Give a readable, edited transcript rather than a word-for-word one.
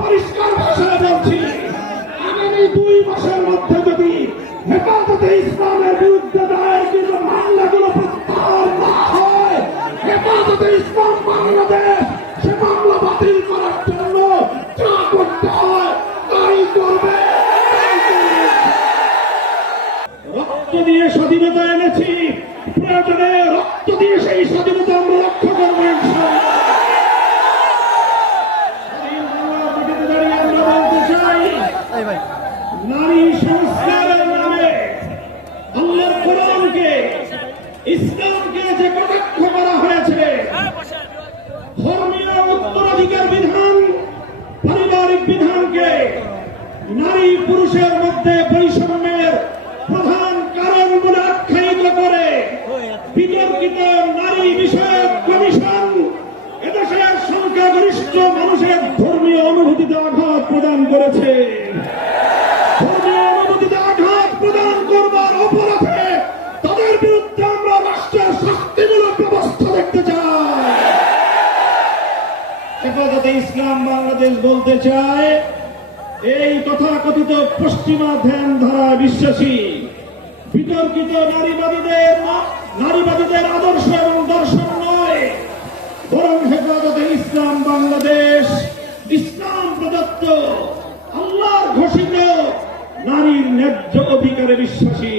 পরিষ্কার ভাষায় বলছি, আগামী 2 মাসের মধ্যে যদি হেফাজতে ইসলামের বিরুদ্ধে দায়েরকৃত মামলাগুলো প্রত্যাহার না হয়, হেফাজতে ইসলাম বাংলাদেশ সে মামলা বাতিল করার জন্য যা করতে হয় তাই করবে। রক্ত দিয়ে স্বাধীনতা এনেছি, প্রয়োজনে রক্ত দিয়ে সেই স্বাধীনতা আমরা রক্ষা করবো ইনশাআল্লাহ। আমরা বলতে চাই, নারী সংস্কারের নামে আল্লাহর কোরআনকে, ইসলামকে যে কটাক্ষ করা হয়েছে, ধর্মীয় উত্তরাধিকার বিধান, পারিবারিক বিধানকে নারী পুরুষের মধ্যে বৈষম্যের প্রধান কারণ বলে আখ্যায়িত করে বিতর্কিত নারী বিষয়ক কমিশন এদেশের সংখ্যাগরিষ্ঠ মানুষের ধর্মীয় অনুভূতিতে আঘাত প্রদান করেছে। ধর্মীয় অনুভূতিতে আঘাত প্রদান করবার অপরাধে তাদের বিরুদ্ধে আমরা রাষ্ট্রের শাস্তিমূলক ব্যবস্থা দেখতে চাই। হেফাজতে ইসলাম বাংলাদেশ বলতে চায়, এই তথাকথিত পশ্চিমা ধ্যান ধারায় বিশ্বাসী বিতর্কিত নারীবাদীদের আদর্শ এবং দর্শন নয়, বরং হেফাজতে ইসলাম বাংলাদেশ ইসলাম প্রদত্ত আল্লাহর ঘোষিত নারীর ন্যায্য অধিকারে বিশ্বাসী।